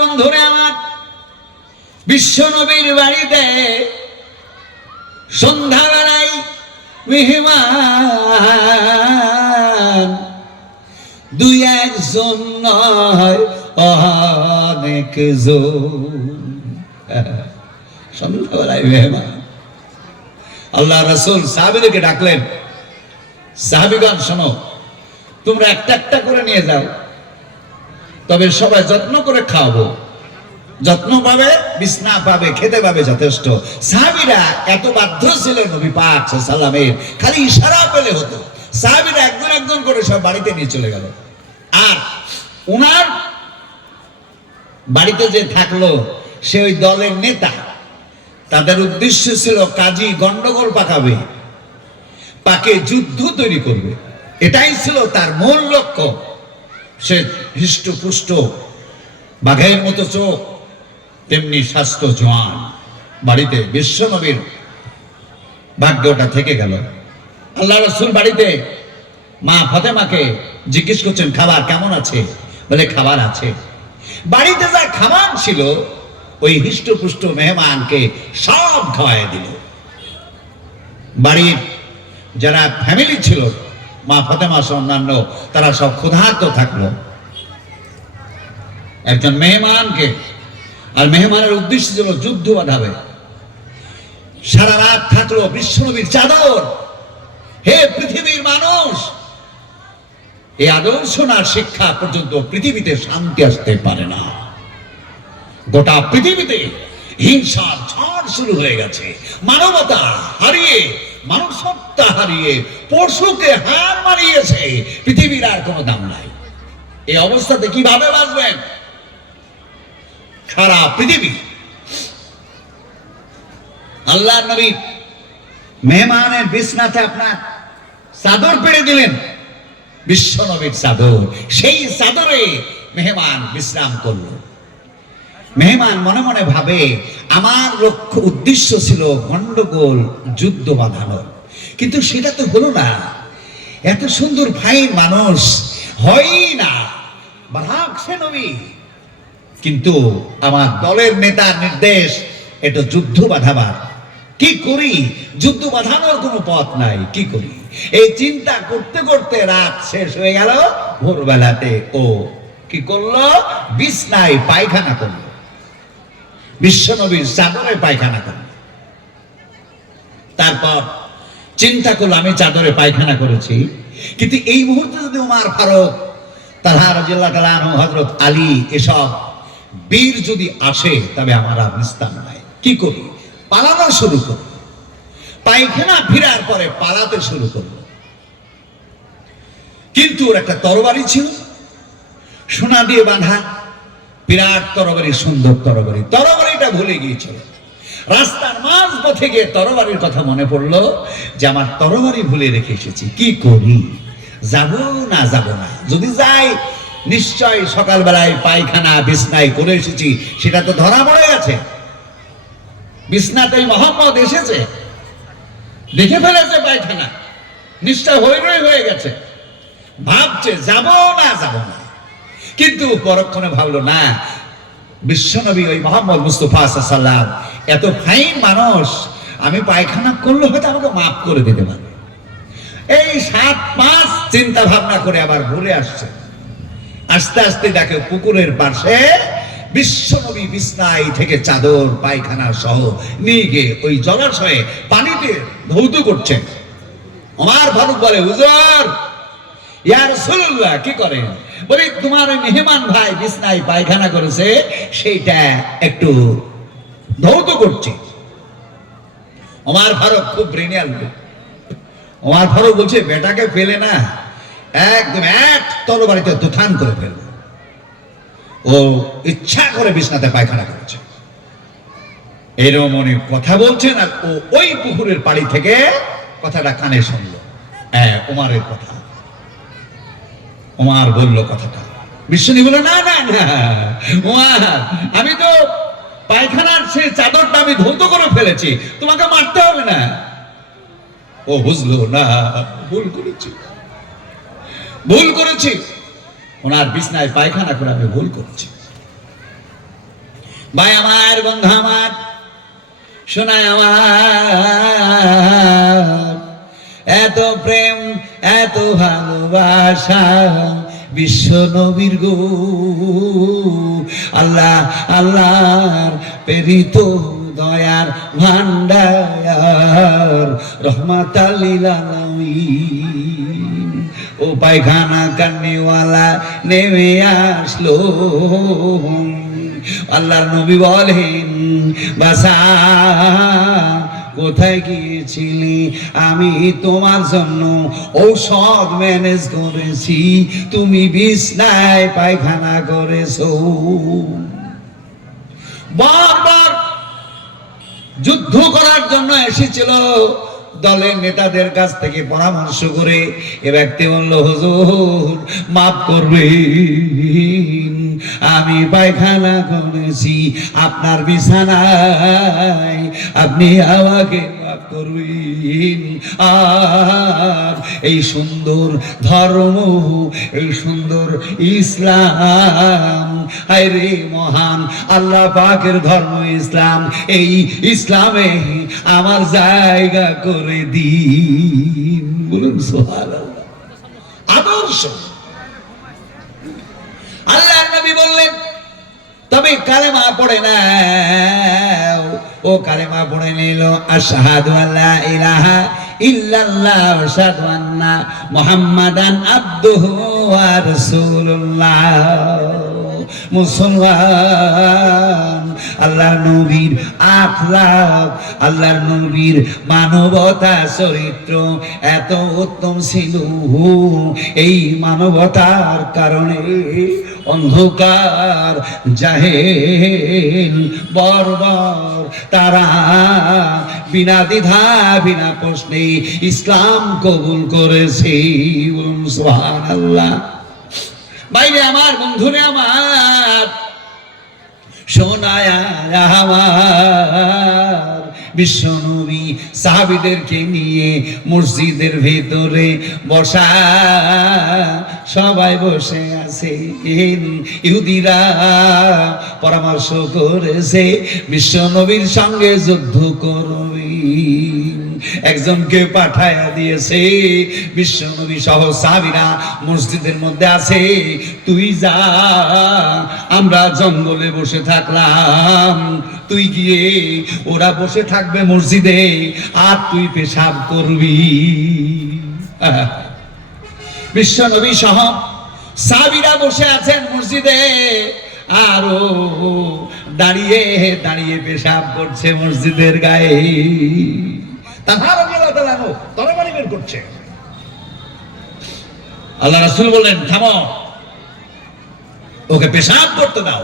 বন্ধুরে আমার, বিশ্ব নবীর বাড়িতে সন্ধ্যাবেলায় মেহমান দুই একজন নয় অনেক সন্ধ্যাবেলায় মেহমান। আল্লাহ রাসূল সাহাবীদেরকে ডাকলেন, সাহাবীগণ শোনো, তোমরা একটা একটা করে নিয়ে যাও, তবে সবাই যত্ন করে খাওয়াবো, যত্ন পাবে, বিছনা পাবে, খেতে পাবে যথেষ্ট। সাহাবীরা এত বাধ্য ছিল নবী পাক সাল্লাল্লাহু আলাইহি ওয়াসাল্লামের, খালি ইশারা পেলে হতো। সাহাবীরা একজন একজন করে সব বাড়িতে নিয়ে চলে গেল। আর উনার বাড়িতে যে থাকলো সে ওই দলের নেতা। তাদের উদ্দেশ্য ছিল কাজী গন্ডগোল পাকাবে, পাকে যুদ্ধ তৈরি করবে, এটাই ছিল তার মূল লক্ষ্য। সে হৃষ্টপুষ্ট, বাঘের মতো চোখ, তেমনি স্বাস্থ্য জোয়ান। বাড়িতে বিশ্ব নবীর ভাগ্যটা থেকে গেল। আল্লাহ রাসূল বাড়িতে মা ফাতেমাকে জিজ্ঞেস করছেন, খাবার কেমন আছে? বলে খাবার আছে। বাড়িতে যা খাবার ছিল ওই হৃষ্টপুষ্ট মেহমানকে সব খাওয়াই দিল। বাড়ির যারা ফ্যামিলি ছিল, মা ফাতেমা সহ অন্যান্য, তারা সব ক্ষুধার্ত থাকলো একজন মেহমানকে। আর মেহমানের উদ্দেশ্য ছিল যুদ্ধ বাঁধাবে। সারা রাত থাকলো বিশ্বনবীর চাদর। হে পৃথিবীর মানুষ, এই আদর্শ না শিক্ষা পর্যন্ত পৃথিবীতে শান্তি আসতে পারে না। গোটা পৃথিবীতে হিংসার ঝড় শুরু হয়ে গেছে। মানবতা হারিয়ে, মানুষত্ব হারিয়ে পশুকে হার মানিয়েছে। পৃথিবীর আর কোনো দাম নাই। এই অবস্থাতে কিভাবে বাঁচবেন? সারা পৃথিবী। আল্লাহর নবী মেহমানের বিছনাতে আপনার চাদর পেড়ে দিলেন, বিশ্ব নবীর চাদর। সেই চাদরে মেহমান বিশ্রাম করলো। মেহমান মনে মনে ভাবে, আমার লক্ষ্য উদ্দেশ্য ছিল গন্ডগোল, যুদ্ধ বাঁধানো, কিন্তু সেটা তো হলো না। এত সুন্দর ফাইন মানুষ হয়ই না, বাঁধাচ্ছে নবী। কিন্তু আমার দলের নেতার নির্দেশ, এটা যুদ্ধ বাঁধাবার। কি করি? যুদ্ধ বাঁধানোর কোনো পথ নাই, কি করি? এই চিন্তা করতে করতে রাত শেষ হয়ে গেল। ভোরবেলাতে ও কি করলো? বিছনায় পায়খানা করলো, বিশ্বনবীর চাদরে পায়খানা করলো। তারপর চিন্তা করলো, আমি চাদরে পায়খানা করেছি, কিন্তু এই মুহূর্তে যদি ওমর ফারুক, তালহা রাদিয়াল্লাহু তাআলা আনহু, হযরত আলী, এসব বীর যদি আসে, তবে আমার আর নিস্তার নাই। কি করি? পালানো শুরু করলো। পায়খানা ফিরার পরে পালাতে শুরু করলো। কিন্তু ওর একটা তরবারি ছিল, সোনা দিয়ে বাঁধা, বিরাট তরবারি, সুন্দর তরবারি। তরবারিটা ভুলে গিয়েছিল। রাস্তার মাঝ পথে গিয়ে তরবারির কথা মনে পড়লো যে আমার তরবারি ভুলে রেখে এসেছি। কি করি? যাব না যাব না? যদি যাই, নিশ্চয় সকালবেলায় পায়খানা বিছনায় করে এসেছি, সেটা তো ধরা পড়ে গেছে। বিছনাতেই মোহাম্মদ এসেছে, দেখে ফেলেছে পায়খানা, নিশ্চয় হয়ে গেছে। ভাবছে যাব না যাব না, কিন্তু পরক্ষণে ভাবলো, না, বিশ্বনবী ওই মোহাম্মদ মুস্তাফা সাল্লাল্লাহু আলাইহি ওয়াসাল্লাম এত ফাইন মানুষ, আমি পায়খানা করলে হয়তো আমাকে মাফ করে দিতে পারে। এই 7-5 চিন্তা ভাবনা করে আবার ঘুরে আসছে। আস্তে আস্তে দেখে পুকুরের পাশে বিশ্বনবী বিছনায় থেকে চাদর, পায়খানা সহ নিয়ে গিয়ে ওই জলাশয়ে পানিতে ধৌত করছেন। ওমর ফারুক বলে, হুজুর, ইয়া রাসূলুল্লাহ, কি করেন? বলে, তোমার ওই মেহমান ভাই বিছনায় পায়খানা করেছে, সেইটা একটু ধৌত করছে। ওমর ফারুক খুব ব্রেনিয়াল। ওমর ফারুক বলছে, বেটাকে ফেলে না, একদম এক তরবারিতে দুথান করে ফেলবে। ও ইচ্ছা করে বিছনাতে পায়খানা করেছে। এরকম মনে কথা বলছেন, আর ও ওই পুকুরের পাড়ি থেকে কথাটা কানে শুনলো, ওমরের কথা। ওমর বলল কথাটা। বিশ্বনবী বলল, না না না ওমর, আমি তো পায়খানার সে চাদরটা আমি ধৌত করে ফেলেছি, তোমাকে মারতে হবে না। ও বুঝলো, না, ভুল করেছি, ওনার বিছনায় পায়খানা করে আমি ভুল করেছি। ভাই আমার, বন্ধু আমার, শোনায় আমার, এত প্রেম এত ভালোবাসা বিশ্ব নবীর গো, আল্লাহ আল্লাহর প্রেরিত দয়ার ভান্ডার রহমাতাল লিল আলামিন। ও পায়খানা কান্নিওয়ালা নেমে আসলো, আল্লাহর নবী বলেন, বাসা কোথায় গিয়েছিলি? আমি তোমার জন্য ঔষধ ম্যানেজ করেছি, তুমি বিছনায় পায়খানা করেছো। বারবার যুদ্ধ করার জন্য এসেছিল, দলের নেতাদের কাছ থেকে পরামর্শ করে এ ব্যক্তি বলল, হুজুর মাফ করবেন, আমি পায়খানা করেছি আপনার বিছানায়, আপনি আমাকে মাফ করবেন। আর এই সুন্দর ধর্ম, এই সুন্দর ইসলাম, হায় রে মহান আল্লাহ পাকের ধর্ম ইসলাম, এই ইসলামে আমার জায়গা করে দিন। বলুন সুবহানাল্লাহ। আদর্শ। আল্লাহর নবী বললেন, তবে কালেমা পড়ে না। ও কালেমা পড়ে নিল, আশহাদু আল্লা ইলাহা ইল্লাল্লাহ ওয়া আশহাদু আন্না মুহাম্মাদান আবদুহু ওয়া রাসূলুল্লাহ। মুসলমান, আল্লাহর নবীর আখলাক, আল্লাহর নবীর মানবতা চরিত্র এত উত্তম ছিল, এই মানবতার কারণে অন্ধকার জাহেল বর্বর তারা বিনা দ্বিধা বিনা প্রশ্নে ইসলাম কবুল করেছে। সুবহানাল্লাহ। বাইরে আমার, বন্ধুরে আমার, শোনায় আমার, বিশ্ব নবী সাহাবীদেরকে নিয়ে মসজিদের ভেতরে বসা, সবাই বসে আছে। ইহুদিরা পরামর্শ করেছে বিশ্ব নবীর সঙ্গে যুদ্ধ করবে, একজনকে পাঠায়া দিয়েছে। বিশ্ব নবী সহ সাহাবীরা মসজিদের মধ্যে আছে, তুই যা, আমরা জঙ্গলে বসে থাকলাম, তুই গিয়ে, ওরা বসে থাকবে মসজিদে আর তুই পেশাব করবি। বিশ্ব নবী সহ সাহাবীরা বসে আছেন মসজিদে, আর ও দাঁড়িয়ে দাঁড়িয়ে পেশাব করছে মসজিদের গায়ে। তরবারি বের করছে। আল্লাহ রাসূল বললেন, থামো, ওকে পেশাব করতে দাও,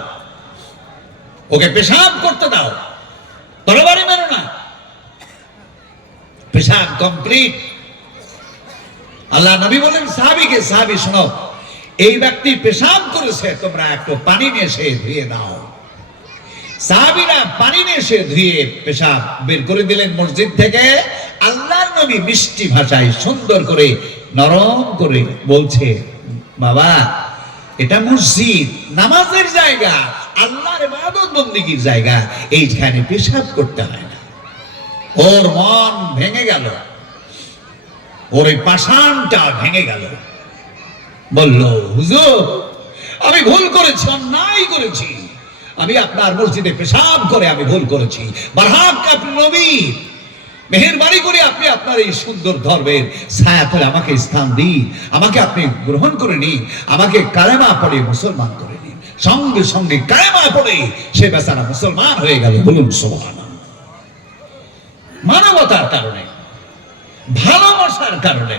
ওকে পেশাব করতে দাও, তরবারি মেরো না। পেশাব কমপ্লিট। আল্লাহ নবী বলেন সাহাবীকে, সাহাবী শোনো, এই ব্যক্তি পেশাব করেছে, তোমরা একটু পানি নিয়ে এসে ধুয়ে দাও। সাহাবীরা পানি নিয়ে এসে ধুয়ে পেশাব বের করে দিলেন মসজিদ থেকে। আল্লাহর নবী মিষ্টি ভাষায় সুন্দর করে নরম করে বলছে, বাবা এটা মসজিদ, নামাজের জায়গা, আল্লাহর ইবাদত বন্দেগীর জায়গা, এইখানে পেশাব করতে হয় না। ওর মন ভেঙে গেল, ওর এই পাষাণটা ভেঙে গেল। বলল, হুজুর আমি ভুল করেছি, অন্যায় করেছি, আমি আপনার মসজিদে পেশাব করে আমি ভুল করেছি। বারহাক আপনি নবী, মেহেরবানি করে আপনি আপনার এই সুন্দর ধর্মের ছায়াতলে আমাকে স্থান দিন, আমাকে আপনি গ্রহণ করে নিন, আমাকে কালেমা পড়ে মুসলমান করে নিন। সঙ্গে সঙ্গে কালেমা পড়ে সে বেচারা মুসলমান হয়ে গেল। বলুন সুবহানাল্লাহ। মানবতার কারণে, ভালোবাসার কারণে,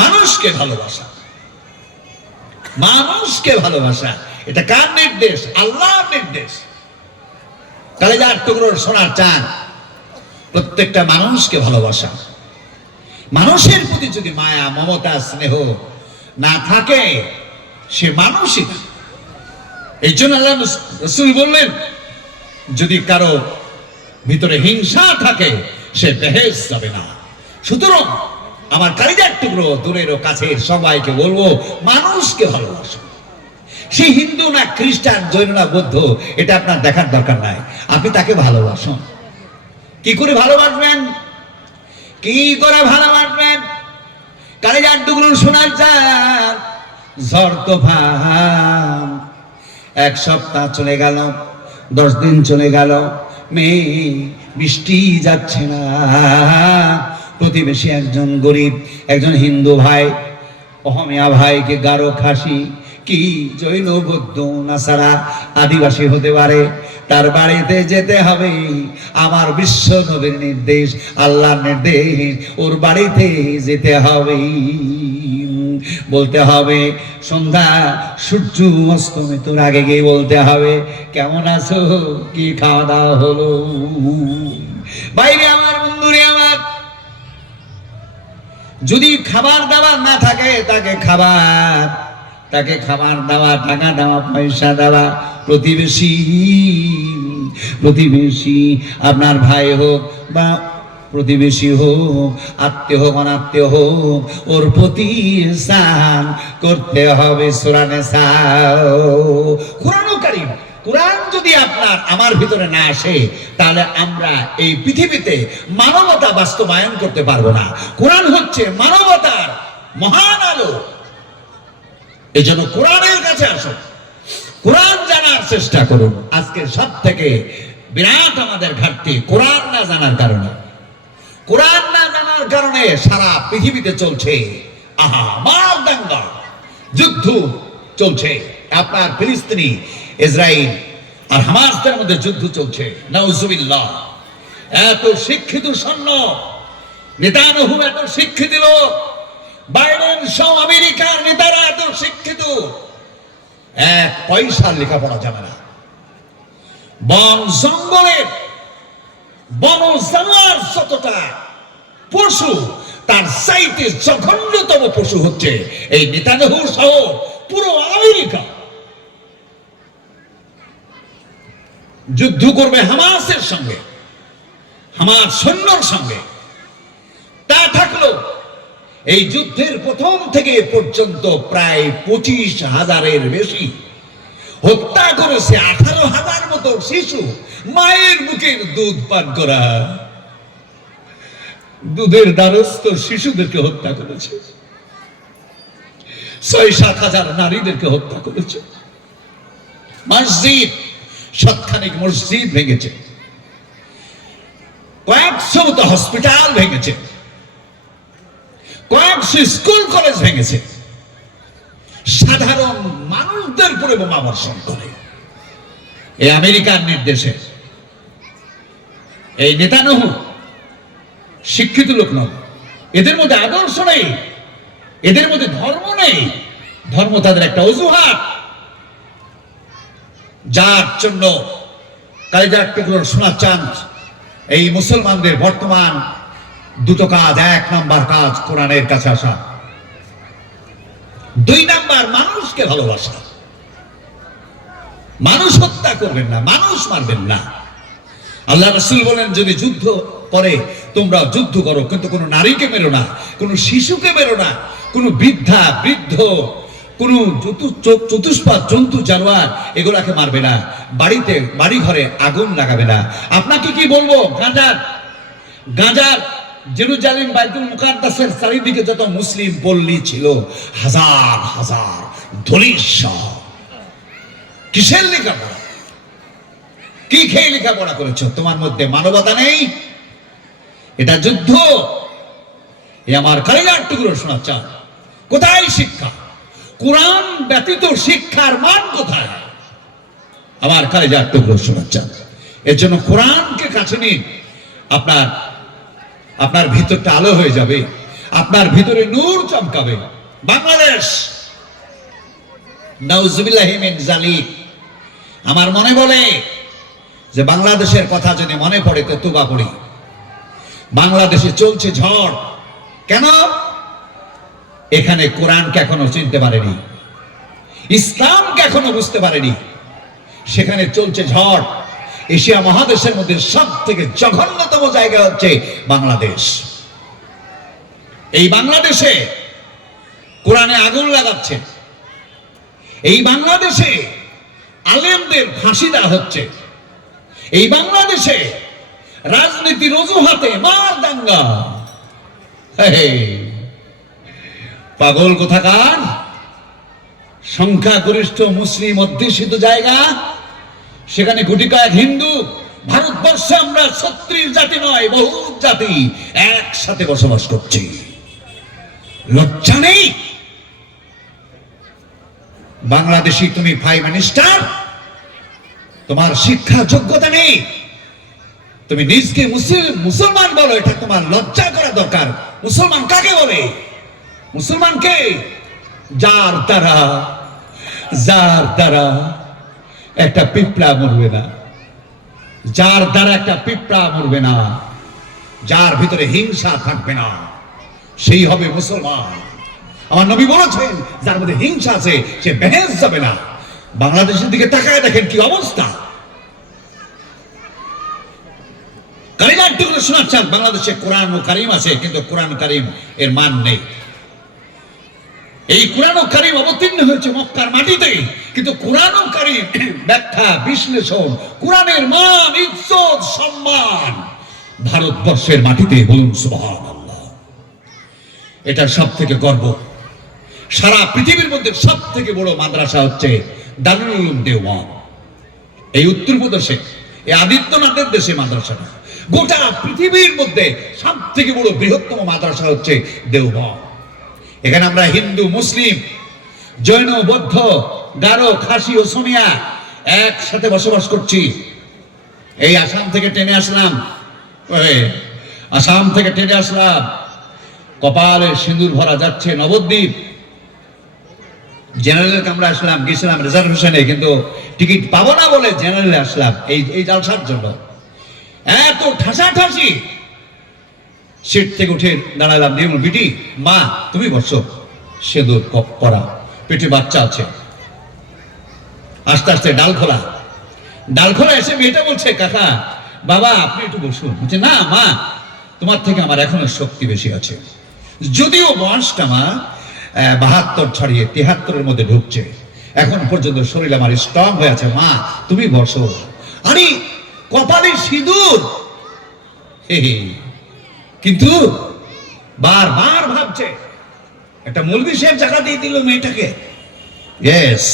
মানুষকে ভালোবাসা, মানুষকে ভালোবাসা, এটা কার নির্দেশ? আল্লাহর নির্দেশ। কালেজার টুকরোর সোনার চাঁদ, প্রত্যেকটা মানুষকে ভালোবাসা। মানুষের প্রতি যদি মায়া মমতা স্নেহ না থাকে, সে মানুষই না। এই জন্য আল্লাহ রাসূল বললেন, যদি কারো ভিতরে হিংসা থাকে সে বেহেশত যাবে না। সুতরাং আমার কালিজার টুকরো দূরের ও কাছের সবাইকে বলবো, মানুষকে ভালোবাসো। সে হিন্দু না খ্রিস্টান, জৈন না বৌদ্ধ, এটা আপনার দেখার দরকার নাই। আপনি তাকে ভালোবাসুন। কি করে ভালোবাসবেন? কি করে ভালোবাসবেন? কালেজার টুকরো শোনার চান, ঝড় তুফান, এক সপ্তাহ চলে গেল, 10 দিন চলে গেল, মেয়ে বৃষ্টি যাচ্ছে না। প্রতিবেশী একজন গরিব, একজন হিন্দু ভাই, অহমিয়া ভাইকে গারো খাসি কি জৈন বৌদ্ধ নাসারা আদিবাসী হতে পারে, তার বাড়িতে যেতে হবে। আমার বিশ্ব নবীর নির্দেশ, আল্লাহর নির্দেশ, ওর বাড়িতে যেতে হবে। বলতে হবে সন্ধ্যা সূর্য অস্তমিতর আগে গিয়ে বলতে হবে, কেমন আছো, কি খাওয়া দাওয়া হলো? বাইরে আমার বন্ধুরে আমার, যদি খাবার দাবার না থাকে, তাকে খাবার দেওয়া, টাকা দেওয়া, পয়সা দেওয়া। প্রতিবেশী আপনার ভাই হোক বা প্রতিবেশী হোক, আত্মীয় হোক অনাত্মীয় হোক, ওর প্রতি ইহসান করতে হবে। সূরা নিসা, কুরআনুল কারীম। কোরআন যদি আপনার আমার ভিতরে না আসে, তাহলে আমরা এই পৃথিবীতে মানবতা বাস্তবায়ন করতে পারবো না। কোরআন হচ্ছে মানবতার মহান আলো। এই জন্য কোরআনের কাছে আসুন, কোরআন জানার চেষ্টা করুন। আজকে সব থেকে বিরাট আমাদের ঘাটতি কোরআন না জানার কারণে। কোরআন না জানার কারণে সারা পৃথিবীতে চলছে মার দাঙ্গা, যুদ্ধ চলছে। আপনার ফিলিস্তিনি, ইসরায়েল আর হামাসের মধ্যে যুদ্ধ চলছে। নাউজুবিল্লাহ। এত শিক্ষিত সৈন্য, নেতানিয়াহু এত শিক্ষিত লোক, বাইডেন সহ আমেরিকার নেতারা এত শিক্ষিত, এক পয়সার লেখাপড়া জানে না। বন জঙ্গলের বন জানোয়ার যতটা পশু, তার চাইতে জঘন্যতম পশু হচ্ছে এই নেতানিয়াহু সহ পুরো আমেরিকা। যুদ্ধ করবে হামাসের সঙ্গে, হামাস সৈন্যর সঙ্গে। তা থাকলো এই যুদ্ধের প্রথম থেকে পর্যন্ত প্রায় 25,000-এর বেশি হত্যা করেছে। 18,000 মতো শিশু মায়ের বুকের দুধ পান করা, দুধের দ্বারস্থ শিশুদেরকে হত্যা করেছে। 6-7 হাজার নারীদেরকে হত্যা করেছে। মসজিদ, শতখানিক মসজিদ ভেঙেছে, কয়েকশো মতো হসপিটাল ভেঙেছে, কয়েকশো স্কুল কলেজ ভেঙেছে। সাধারণ মানুষদের উপরে বোমা বর্ষণ করে এই আমেরিকার নির্দেশে। এই নেতানিয়াহু শিক্ষিত লোক নয়, এদের মধ্যে আদর্শ নেই, এদের মধ্যে ধর্ম নেই। ধর্ম তাদের একটা অজুহাত, যার জন্য কালেজার টুকরো শোনা চান। এই মুসলমানদের বর্তমান দুটো কাজ। 1 নাম্বার কাজ কোরআনের কাছে আসা, 2 নাম্বার মানুষকে ভালোবাসা। মানুষ হত্যা করবেন না, মানুষ মারবেন না। আল্লাহ রাসূল বলেন, যদি যুদ্ধ করে তোমরা যুদ্ধ করো, কিন্তু কোনো নারীকে মেরো না, কোনো শিশুকে মেরো না, কোনো বৃদ্ধা বৃদ্ধ, কোনো চতুষ্পাদ জন্তু জানোয়ার এগুলাকে মারবে না, বাড়িতে বাড়ি ঘরে আগুন লাগাবে না। আপনাকে কি বলবো, গাজার জেরুজালেম বাইতুল মুকাদ্দাসের চারিদিকে যত মুসলিম পল্লী ছিল, হাজার হাজার দলিত। কিসের লেখাপড়া? কি খেয়ে লেখাপড়া করেছো? তোমার মধ্যে মানবতা নেই। এটা যুদ্ধ। এ আমার কালেজার টুকরো শোনা চান, কোথায় শিক্ষা? কোরআন ব্যতীত শিক্ষার মান কোথায়? আমার কালেজার টুকরো শোনা চান। এর জন্য কোরআনকে কাছে নিন। আপনার ভিতরটা আলো হয়ে যাবে, আপনার ভিতরে নূর চমকাবে। বাংলাদেশ, নাউজুবিল্লাহি মিন যালিক। আমার মনে বলে যে বাংলাদেশের কথা যদি মনে পড়ে তো তওবা করি। বাংলাদেশে চলছে ঝড়। কেন? এখানে কোরআনকে এখনো চিনতে পারেনি, ইসলামকে এখনো বুঝতে পারেনি। সেখানে চলছে ঝড়। এশিয়া মহাদেশের মধ্যে সব থেকে জঘন্যতম জায়গা হচ্ছে বাংলাদেশ। এই বাংলাদেশে কোরআনে আগুন লাগাচ্ছে। এই বাংলাদেশে আলেমদের ফাঁসি দেওয়া হচ্ছে, এই বাংলাদেশে রাজনীতির অজুহাতে মার দাঙ্গা। পাগল কোথাকার! সংখ্যাগরিষ্ঠ মুসলিম অধ্যুষিত জায়গা, সেখানে কোটি কয়েক হিন্দু। ভারতবর্ষে আমরা 36 জাতি নয়, বহু জাতি একসাথে বসবাস করছি। লজ্জা নেই? বাংলাদেশি তুমি প্রাইম মিনিস্টার, তোমার শিক্ষা যোগ্যতা নেই, তুমি নিজকে মুসলমান বলো, এটা তোমার লজ্জা করা দরকার। মুসলমান কাকে বলে? মুসলমানকে যার দ্বারা একটা পিঁপড়া মরবে না, যার দ্বারা একটা পিঁপড়া মরবে না, যার ভিতরে হিংসা থাকবে না, সেই হবে মুসলমান। আমার নবী বলেছেন, যার মধ্যে হিংসা আছে সে বেহেশত যাবে না। বাংলাদেশের দিকে তাকায় দেখেন কি অবস্থা। কালিমার টুকরো শোনাচ্ছেন, বাংলাদেশে কোরআন ও কারিম আছে, কিন্তু কোরআন কারিম এর মান নেই। এই কোরআন ও কারিম অবতীর্ণ হয়েছে মক্কার মাটিতে, কিন্তু কোরআন ও কারিম ব্যাখ্যা বিশ্লেষণ, কোরআনের মান ইজ্জত সম্মান ভারতবর্ষের মাটিতে। বলুন সুবহানাল্লাহ। এটা সব থেকে গর্ব। সারা পৃথিবীর মধ্যে সব থেকে বড় মাদ্রাসা হচ্ছে দারুল উলুম দেওবন্দ। এই উত্তরপ্রদেশে, এই আদিত্যনাথের দেশে মাদ্রাসাটা। গোটা পৃথিবীর মধ্যে সব থেকে বড় বৃহত্তম মাদ্রাসা হচ্ছে দেওবন্দ। এখানে আমরা হিন্দু, মুসলিম, জৈন, বৌদ্ধ, গারো, খাসি, ওসমিয়া একসাথে বসবাস করছি। এই আসাম থেকে টেনে আসলাম, কপালে সিঁদুর ভরা যাচ্ছে নবদ্বীপ। জেনারেল আমরা আসলাম, গেছিলাম রিজার্ভেশনে, কিন্তু টিকিট পাবো না বলে জেনারেলে আসলাম এই জালসার জন্য। এত ঠাসাঠাসি, সিট থেকে উঠে দাঁড়ালাম, দেখুন বিটি মা তুমি বসো, সিঁদুর পরা, পেটে বাচ্চা আছে। আস্তে আস্তে ডাল খোলা এসে মেয়েটা বলছে, কাকা বাবা আপনি একটু বসুন। বলছে, না মা, তোমার থেকে আমার এখনো শক্তি বেশি আছে। যদিও বয়সটা আমার 72 ছাড়িয়ে 73-এর মধ্যে ঢুকছে, এখন পর্যন্ত শরীর আমার স্ট্রং হয়ে আছে। মা তুমি বসো। আরে কপালে সিঁদুর, কিন্তু বারবার ভাবছে একটা মৌলভী সাহেব জায়গা দিয়ে দিল মেয়েটাকে। ইয়েস,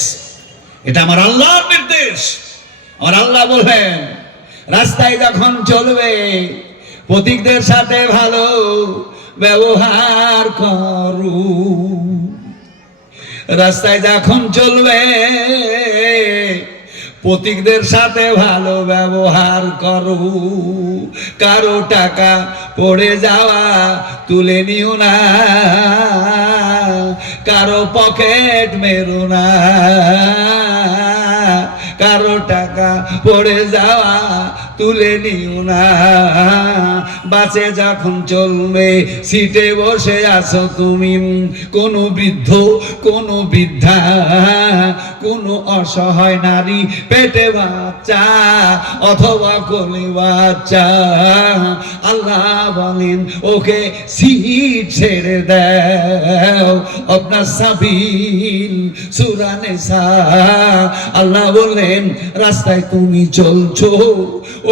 এটা আমার আল্লাহর নির্দেশ। আমার আল্লাহ বলবেন, রাস্তায় যখন চলবে পথিকদের সাথে ভালো ব্যবহার করু। রাস্তায় যখন চলবে পথিকদের সাথে ভালো ব্যবহার করো। কারো টাকা পড়ে যাওয়া তুলে নিও না, কারো পকেট মেরো না, কারো টাকা পড়ে যাওয়া তুলে নিও না। বাসে যখন চলবে সিটে বসে আছো তুমি, কোনো বৃদ্ধ, কোনো বৃদ্ধা, কোনো অসহায় নারী, পেটে বাচ্চা অথবা কোলে বাচ্চা, আল্লাহ বলেন ওকে সিট ছেড়ে দাও। আপনার সাবিল সূরা নিসা, আল্লাহ বলেন রাস্তায় তুমি চলছো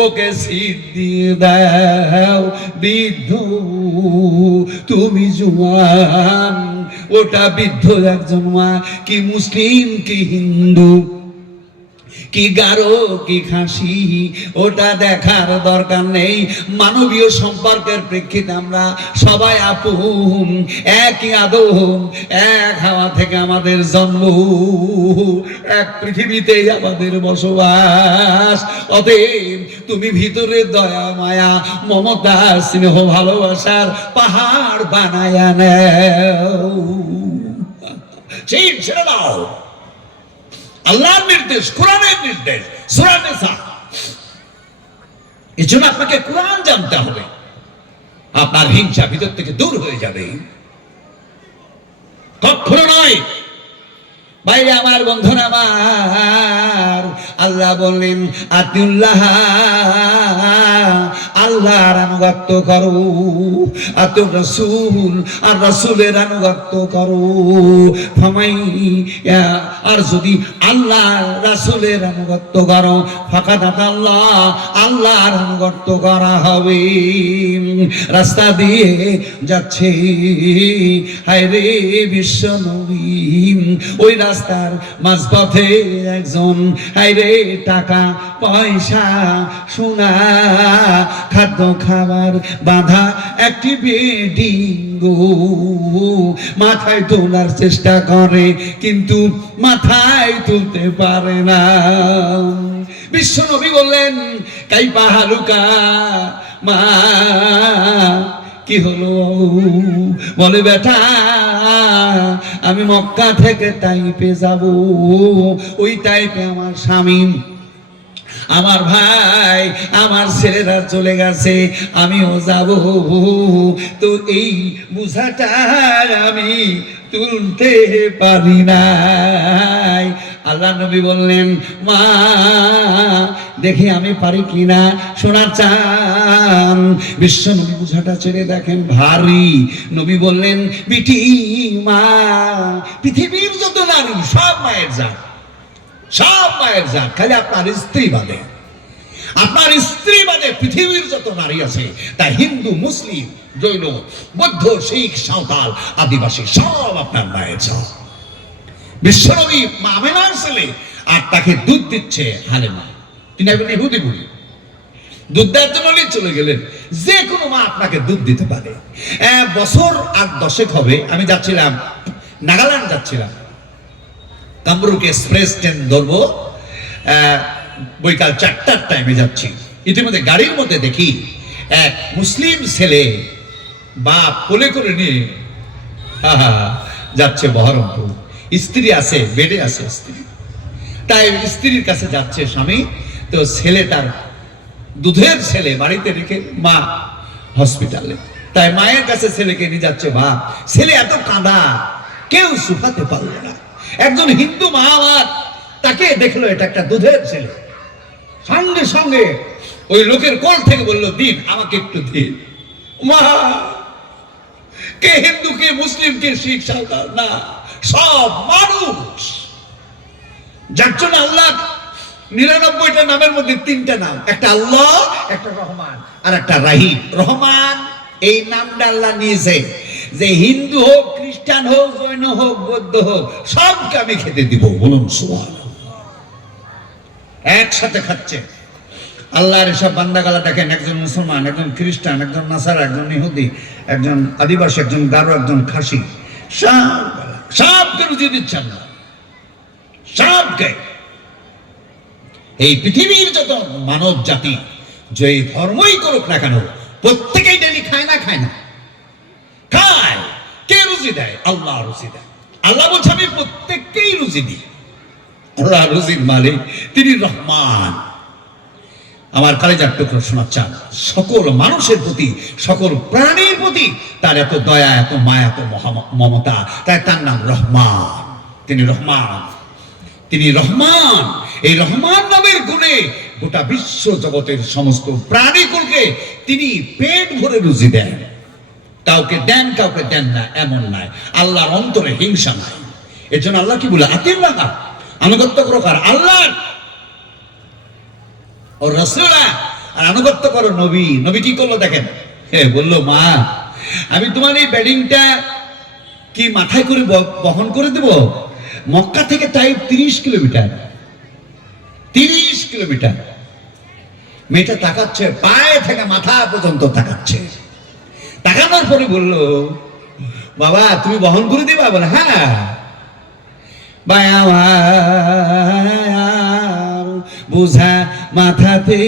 ওকে সিট দিয়ে দাও। বৃদ্ধ তুমি জওয়ান, ওটা বৃদ্ধ একজন মা, কি মুসলিম কি হিন্দু, কি গারো কি খাসি, ওটা দেখার দরকার নেই। মানবীয় সম্পর্কের প্রেক্ষিতে আমরা সবাই আপন, একই আদম, এক হাওয়া থেকে আমাদের জন্ম, এক পৃথিবীতেই আমাদের বসবাস। অতএব তুমি ভিতরে দয়া মায়া মমতা স্নেহ ভালোবাসার পাহাড় বানায়া নাও। ছেড়ে দাও। আল্লাহর নির্দেশ, কোরআনের নির্দেশ, সূরা নিসা। এই জন্য আপনাকে কোরআন জানতে হবে, আপনার হিংসা ভিতর থেকে দূর হয়ে যাবে। কখনো নয়। বাইরে আমার বন্ধুরা আমার, আল্লাহ বললেন আতিউল্লাহ, আল্লাহর আনুগত্য করো, আতুর রাসূল, আর রাসূলের আনুগত্য করো। ফামাইয়া, আর যদি আল্লাহ রাসূলের আনুগত্য করো, ফাকাদ আতাল্লাহ, আল্লাহর আনুগত্য করা হবে। রাস্তা দিয়ে যাচ্ছে হায় রে বিশ্ব নবী, ওই রাস্তার মাঝপথে একজন হায় রে টাকা পয়সা সোনা খাদ্য খাবার বাঁধা একটি বেডিং মাথায় তোলার চেষ্টা করে, কিন্তু মাথায় তুলতে পারে না। বিশ্ব নবী বললেন কাইফা হালুকা মা, কি হলো? বলে বেটা আমি মক্কা থেকে তাইপে যাব, ওই তাইপে আমার স্বামী, আমার ভাই, আমার ছেলেরা চলে গেছে, আমিও যাব, তো এই বোঝাটা আমি তুলতে পারি নাই। আল্লাহ নবী বললেন মা দেখি আমি পারি কিনা শোনা চান। বিশ্ব নবী বোঝাটা ছেড়ে দেখেন ভারী। নবী বললেন বিটি মা, পৃথিবীর যত নারী সব মায়ের জাত, সব মায়ের জাত, খালি আপনার স্ত্রী বাদে, আপনার স্ত্রী বাদে পৃথিবীর যত নারী আছে তা হিন্দু, মুসলিম, জৈন, বৌদ্ধ, শিখ, সাঁওতাল, আদিবাসী সব আপনার মায়ের জাত। বিশ্বনবী মা আমেনার ছেলে, আর তাকে দুধ দিচ্ছে হালেমা, তিনি একজন ইহুদি বুড়ি, দুধ দেওয়ার জন্য চলে গেলেন। যে কোনো মা আপনাকে দুধ দিতে পারে। বছর 8-10 হবে, আমি যাচ্ছিলাম নাগাল্যান্ড, যাচ্ছিলাম কামরূপ এক্সপ্রেস ট্রেন ধরবো, বৈকাল 4টার টাইমে যাচ্ছি। ইতিমধ্যে গাড়ির মধ্যে দেখি এক মুসলিম ছেলে বাপ কোলে করে নিয়ে যাচ্ছে বহরমপুর। স্ত্রী আছে, বেডে আছে স্ত্রী, তাই স্ত্রীর কাছে যাচ্ছে স্বামী, তো ছেলে তার দুধের ছেলে বাড়িতে রেখে মা হসপিটালে, তাই মায়ের কাছে ছেলেকে নিয়ে যাচ্ছে বাপ। ছেলে এত কাঁদা, কেউ শুকাতে পারলো না। একজন হিন্দু মা আমার তাকে দেখলো এটা একটা দুধের ছেলে, সঙ্গে সঙ্গে ওই লোকের কোল থেকে বললো দিন আমাকে একটু দিন। মা কে হিন্দু, কে মুসলিম, কে শিখ, সাঁওতাল না, সব মানুষ। যার জন্য আল্লাহ 99টা নামের মধ্যে 3টা নাম, একটা আল্লাহ, একটা রহমান, আর একটা রাহিম। রহমান এই নামটা আল্লাহ নিয়েছে যে হিন্দু হোক, খ্রিস্টান হোক, জৈন হোক, বৌদ্ধ হোক, সবকে আমি খেতে দিব। বলুন সুবহানাল্লাহ। একসাথে খাচ্ছে। আল্লাহর এসব বান্দাগালা দেখেন, একজন মুসলমান, একজন খ্রিস্টান, একজন নাসারা, একজন ইহুদি, একজন আদিবাসী, একজন গারো, একজন খাসি, সবকে রুজি দিচ্ছেন না, সবকে। এই পৃথিবীর যত মানব জাতি যে ধর্মই করুক না কেন, প্রত্যেকেই ডেলি খায় না, খায় না, খায়। কে রুজি দেয়? আল্লাহ রুজি দেয়। আল্লাহ বলছে আমি প্রত্যেককেই রুজি দিই। আল্লাহ রুজির মালিক, তিনি রহমান। আমার কালেজার টুকরো শোনাচ্ছেন, সকল মানুষের প্রতি, সকল প্রাণীর প্রতি তার এত দয়া, এত মায়া, এত মমতা, তাই তার নাম রহমান। তিনি রহমান, তিনি রহমান। এই রহমান নামের গুণে গোটা বিশ্ব জগতের সমস্ত প্রাণীকুলকে তিনি পেট ভরে রুজি দেন। কাউকে দেন, কাউকে দেন না, এমন নাই। আল্লাহর অন্তরে হিংসা নাই। এর জন্য আল্লাহ কি বলে? আতিউল্লাহ, আনুগত্য করো কার? আল্লাহ ও রাসূলা, আর আনুগত্য করো নবী। নবী কি করলো দেখেন, বললো মা আমি তোমার এই বেডিংটা কি মাথায় করে বহন করে দেব? মক্কা থেকে টাইপ 30 কিলোমিটার, 30 কিলোমিটার। মেয়েটা তাকাচ্ছে, পায়ে থেকে মাথা পর্যন্ত তাকাচ্ছে। তাকানোর পরে বলল বাবা তুমি বহন করে দিবা? বলে হ্যাঁ। বুঝা মাথাতে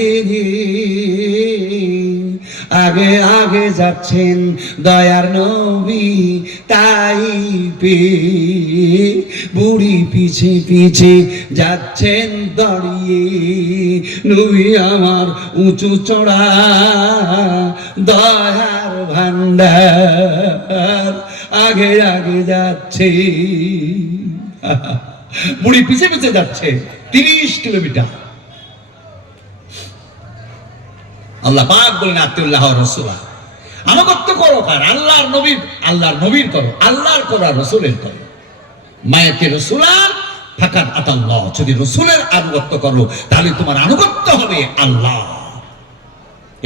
আগে আগে যাচ্ছেন দয়ার নবী, তাই পে বুড়ি পিছে পিছে যাচ্ছেন দাঁড়িয়ে। নবী আমার উঁচু চড়া দয়ার ভান্ডার, আগে আগে যাচ্ছে। বুড়ি পিছে পিছে যাচ্ছে, 30 কিলোমিটার। আল্লাহ পাক বলেন আতিউল্লাহ রাসূলা, আনুগত্য করো কার? আল্লাহর নবীর করো, আল্লাহর করো আর রাসূলের করো। মায়াতি রাসূলা ফাকাদ আতাল্লাহ, যদি রাসূলের আনুগত্য করো তাহলে তোমার আনুগত্য হবে আল্লাহ।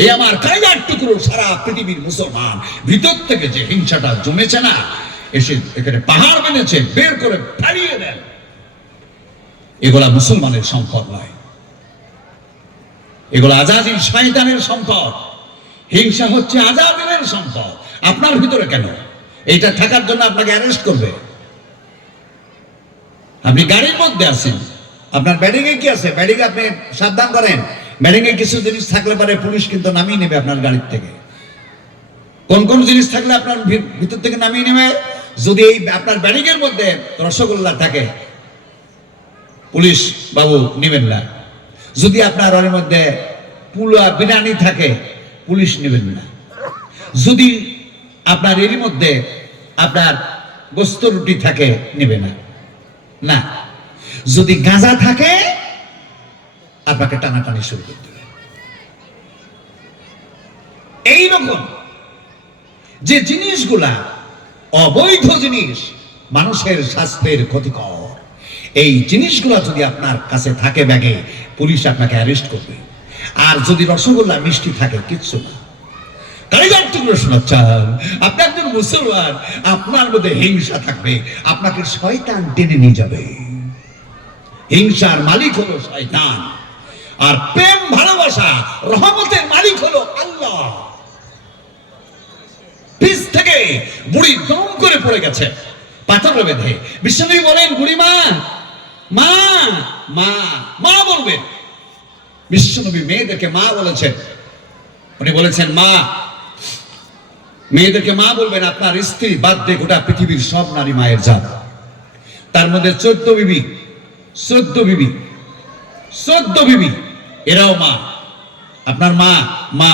এই আমার কায়দার টুকরো সারা পৃথিবীর মুসলমান ভিতর থেকে যে হিংসাটা জমেছে না, এসে এখানে পাহাড় বেঁধেছে, বের করে ফাড়িয়ে দেন। এগুলা মুসলমানের সম্পদ নয়, এগুলো আজাদিল শয়তানের সম্পদ। হিংসা হচ্ছে আজাদিলের সম্পদ। আপনার ভিতরে কেন? এইটা থাকার জন্য আপনাকে অ্যারেস্ট করবে। আপনি গাড়ির মধ্যে আছেন, আপনার ব্যাডিং এ কি আছে? ব্যাডিং আপনি সাবধান করেন, ব্যাডিং এ কিছু জিনিস থাকলে পারে পুলিশ কিন্তু নামিয়ে নেবে আপনার গাড়ির থেকে। কোন কোন জিনিস থাকলে আপনার ভিতর থেকে নামিয়ে নেবে? যদি এই আপনার ব্যাডিং এর মধ্যে রসগোল্লা থাকে, পুলিশ বাবু নেবেন না। যদি আপনার ওর মধ্যে পুলা বিরিয়ানি থাকে, পুলিশ নেবেন না। যদি আপনার এর মধ্যে আপনার গোস্ত রুটি থাকে, নেবে না। না, যদি গাঁজা থাকে আপনাকে টানাটানি শুরু করতে হবে। এইরকম যে জিনিসগুলা অবৈধ জিনিস, মানুষের স্বাস্থ্যের ক্ষতিকর, এই জিনিসগুলা যদি আপনার কাছে থাকে ব্যাগে, পুলিশ আপনাকে অ্যারেস্ট করবে। আর যদি রসগোল্লা মিষ্টি থাকে, কিচ্ছু না। আপনি একজন মুসলমান, আপনার মধ্যে হিংসা থাকবে, আপনাকে শয়তান টেনে নিয়ে যাবে। হিংসার মালিক হলো শয়তান, আর প্রেম ভালোবাসা রহমতের মালিক হলো আল্লাহ। পিছ থেকে বুড়ি দম করে পড়ে গেছে পাথর বেঁধে। বিশ্বনবী বলেন, বুড়ি মা মা মা মা বলবেন। বিশ্বনবী মেয়েদেরকে মা বলেছেন। উনি বলেছেন মা, মেয়েদেরকে মা বলবেন। আপনার স্ত্রী বাদ দিয়ে গোটা পৃথিবীর সব নারী মায়ের জাত। তার মধ্যে 14 বিবি, এরাও মা। আপনার মা মা,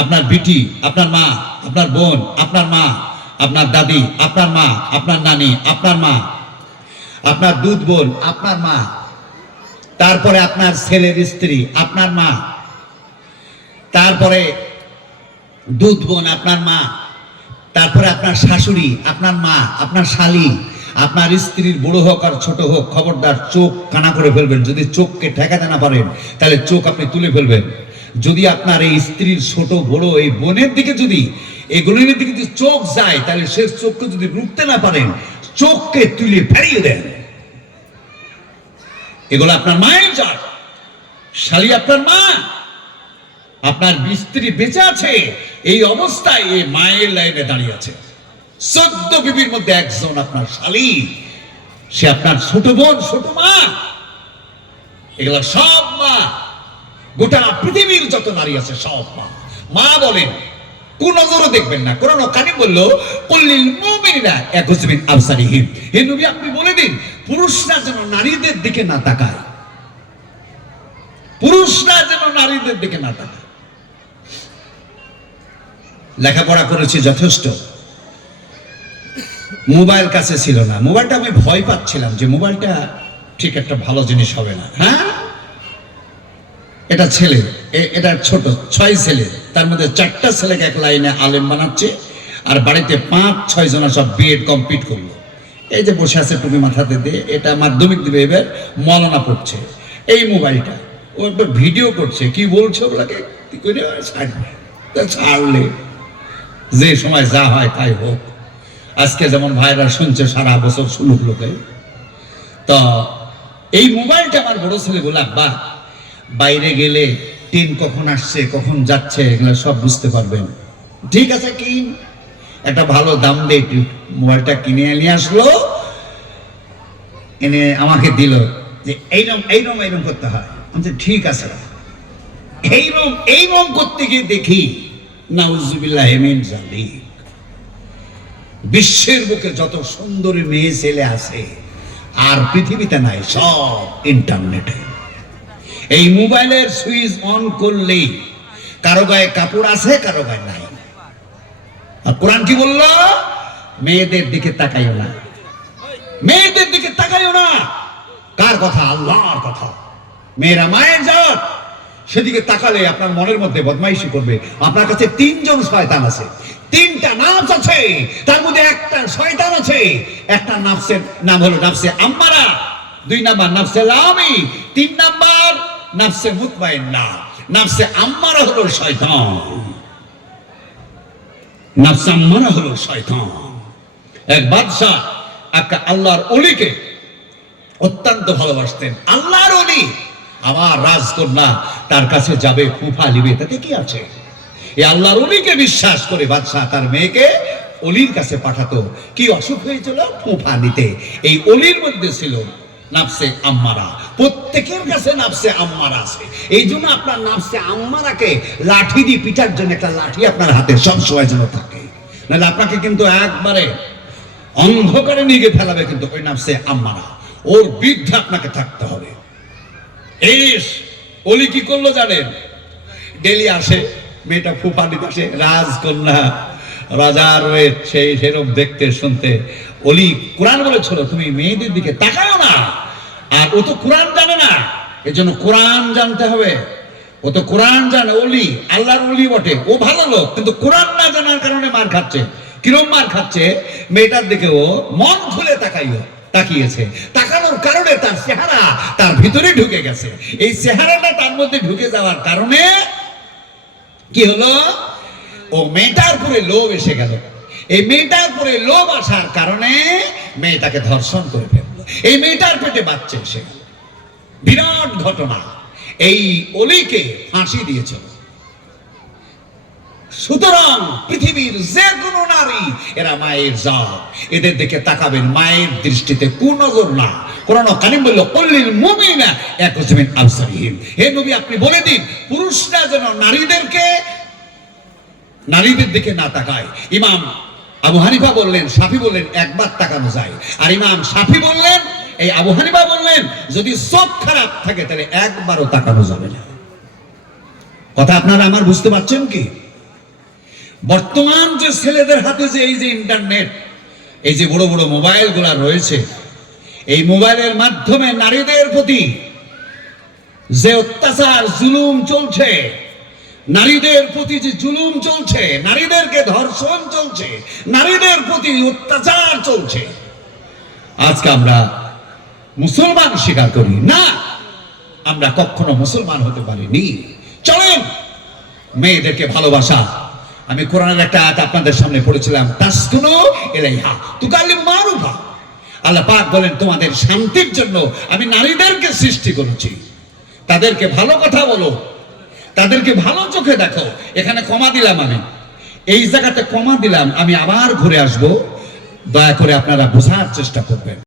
আপনার বিটি আপনার মা, আপনার বোন আপনার মা, আপনার দাদি আপনার মা, আপনার নানি আপনার মা, আপনার দুধ বোন আপনার মা, তারপরে আপনার ছেলের স্ত্রী আপনার মা, তারপরে দুধ বোন আপনার মা, তারপরে আপনার শাশুড়ি আপনার মা, আপনার শালি, আপনার স্ত্রীর বড় হোক আর ছোট হোক, খবরদার চোখ কানা করে ফেলবেন। যদি চোখকে ঠেকাতে না পারেন তাহলে চোখ আপনি তুলে ফেলবেন। যদি আপনার এই স্ত্রীর ছোট বড় এই বোনের দিকে যদি এগুলোর দিকে যদি চোখ যায়, তাহলে সে চোখকে যদি রুখতে না পারেন, চোখকে তুলে ফেরিয়ে দেন। এগুলো আপনার মায়ের জাত। শালি আপনার মা, আপনার স্ত্রী বেঁচে আছে, এই অবস্থায় এই মায়ের লাইনে দাঁড়িয়ে আছে। 14 বিবির মধ্যে একজন আপনার শালি, সে আপনার ছোট বোন, ছোট মা। এগুলো সব মা। গোটা পৃথিবীর যত নারী আছে সব মা। মা বলেন, কোন নজরে দেখবেন না। কোরআন কানে বলল, কুল্লিল মুমিনিনা ইয়াগুযু মিন আবসারিহিম। হে নবী, আপনি বলে দিন পুরুষরা যেন নারীদের দিকে না তাকায়, পুরুষরা যেন নারীদের দিকে না তাকায়। লেখাপড়া করেছি যথেষ্ট, মোবাইল কাছে ছিল না। মোবাইলটা আমি ভয় পাচ্ছিলাম যে মোবাইলটা ঠিক একটা ভালো জিনিস হবে না। হ্যাঁ, এটা ছেলে, এটা ছোট 6 ছেলে, তার মধ্যে 4টা ছেলেকে এক লাইনে আলেম বানাচ্ছে, আর বাড়িতে 5-6 জন সব বিএড কমপ্লিট করলো। এই যে বসে আছে টুপি মাথাতে দিয়ে, এটা মাধ্যমিক দিবে, এবার মলনা পড়ছে। এই মোবাইলটা ও একবার ভিডিও করছে, কি বলছে ওগুলাকে কি করে ছাড়বে, ছাড়লে যে সময় যা হয় তাই হোক। আজকে যেমন ভাইরা শুনছে, সারা বছর শুনুক লোকে। তো এই মোবাইলটা আমার বড় ছেলে বলে, আব্বা বাইরে গেলে ট্রেন কখন আসছে কখন যাচ্ছে এগুলো সব বুঝতে পারবেন। ঠিক আছে, কিন, একটা ভালো দাম দিয়ে মোবাইলটা কিনে নিয়ে আসলো, এনে আমাকে দিল যে এইরকম করতে হয়। আমি ঠিক আছে। এইরকম করতে গিয়ে দেখি নাউজুবিল্লাহ মিন যালিক, বিশ্বের বুকে যত সুন্দরী মেয়ে ছেলে আছে আর পৃথিবীতে নাই, সব ইন্টারনেটে। এই মোবাইলের সুইচ অন করলেই কারো গায়ে কাপড় আছে, কারো গায়ে নাই। আর কোরআন কি বলল? মেয়েদের দিকে তাকাইও না, মেয়েদের দিকে তাকাইও না। কার কথা? আল্লাহর কথা। মেয়েরা মায়ের জাত, সেদিকে তাকালে আপনার মনের মধ্যে বদমাইশি করবে। আপনার কাছে তিনজন শয়তান আছে, তিনটা নাফস আছে, তার মধ্যে একটা শয়তান আছে। একটা নাফসের নাম হলো নাফসে আম্মারা, 2 নাম্বার নাফসে লাওয়ামি, 3 নাম্বার নাফসে মুতমাইন্না। নাফসে আম্মারা হলো শয়তান, নাফসে আম্মারা হলো শয়তান। এক বাদশা একটা আল্লাহর ওলিকে অত্যন্ত ভালোবাসতেন। আল্লাহর ওলি আমার রাজকন্যা তার কাছে যাবে, ফুফা নিবে, তাতে কি আছে? এই আল্লাহর ওলিকে বিশ্বাস করে বাদশা তার মেয়েকে অলির কাছে পাঠাতো। কি অসুখ হয়েছিল? ফুফা নিতে। এই অলির মধ্যে ছিল নাফসে আম্মারা। প্রত্যেকের কাছে নাফসে আম্মারা আছে। এই জন্য আপনার নাফসে আম্মারাকে লাঠি দিয়ে পিটার জন্য একটা লাঠি আপনার হাতে সবসময় যেন থাকে, নাহলে আপনাকে কিন্তু একবারে অন্ধকারে নিয়ে ফেলাবে। কিন্তু ওই নাফসে আম্মারা, ওর বিরুদ্ধে আপনাকে থাকতে হবে। এই অলি কি করলো জানেন? ডেলি আসে, মেয়েটা ফুফা দিতে আসে, রাজকন্যা রাজার সেই সেরকম দেখতে শুনতে। অলি কোরআন বলেছিল তুমি মেয়েদের দিকে তাকাও না। আর ও তো কোরআন জানে না, এজন্য কোরআন জানতে হবে। ও তো কোরআন জানে, অলি, আল্লাহর অলি বটে, ও ভালো লোক, কিন্তু কোরআন না জানার কারণে মার খাচ্ছে। কিরম মার খাচ্ছে? মেয়েটার দিকে ও মন খুলে তাকিয়েছে, তাকানোর কারণে তার চেহারা তার ভিতরে ঢুকে গেছে। এই চেহারাটা তার মধ্যে ঢুকে যাওয়ার কারণে কি হলো? ও মেয়েটার উপরে লোভ এসে গেল। এই মেয়েটার উপরে লোভ আসার কারণে মেয়েটাকে ধর্ষণ করে ফেললো। এই মেয়েটার পেটে বাচ্চা এসে গেল। বিরাট ঘটনা। এই অলিকে ফাঁসি দিয়েছিল। সুতরাং পৃথিবীর যে কোনো নারী এরা মায়ের জাত, এদের দিকে তাকাবেন মায়ের দৃষ্টিতে কুনজর না। কোরআন কারীম বলল কুল্লিল মুমিনা ইয়াকুজমিন আবসারিহিম। হে নবী আপনি বলে দিন পুরুষরা যেন নারীদের দিকে না তাকায়। ইমাম আবু হানিফা বললেন, শাফি বললেন একবার তাকানো যায়। আর ইমাম শাফি বললেন, এই আবু হানিফা বললেন যদি চোখ খারাপ থাকে তাহলে একবারও তাকানো যাবে না। কথা আপনারা আমার বুঝতে পারছেন কি? বর্তমান যে ছেলেদের হাতে যে এই যে ইন্টারনেট, এই যে বড় বড় মোবাইল গুলা রয়েছে, এই মোবাইলের মাধ্যমে নারীদের প্রতি যে অত্যাচার জুলুম চলছে, নারীদের প্রতি যে জুলুম চলছে, নারীদেরকে ধর্ষণ চলছে, নারীদের প্রতি অত্যাচার চলছে, আজকে আমরা মুসলমান স্বীকার করি না। আমরা কখনো মুসলমান হতে পারিনি। চলেন মেয়েদেরকে ভালোবাসা। আমি কোরআনের একটা আয়াত আপনাদের সামনে পড়েছিলাম, তাসকুনু ইলাইহা তুকাল্লিমু মারুফা। আল্লাহ পাক বলেন তোমাদের শান্তির জন্য আমি নারীদেরকে সৃষ্টি করেছি। তাদেরকে ভালো কথা বলো, তাদেরকে ভালো চোখে দেখো। এখানে কমা দিলাম, আমি এই জায়গাতে কমা দিলাম, আমি আবার ঘুরে আসবো। দয়া করে আপনারা বোঝার চেষ্টা করবেন।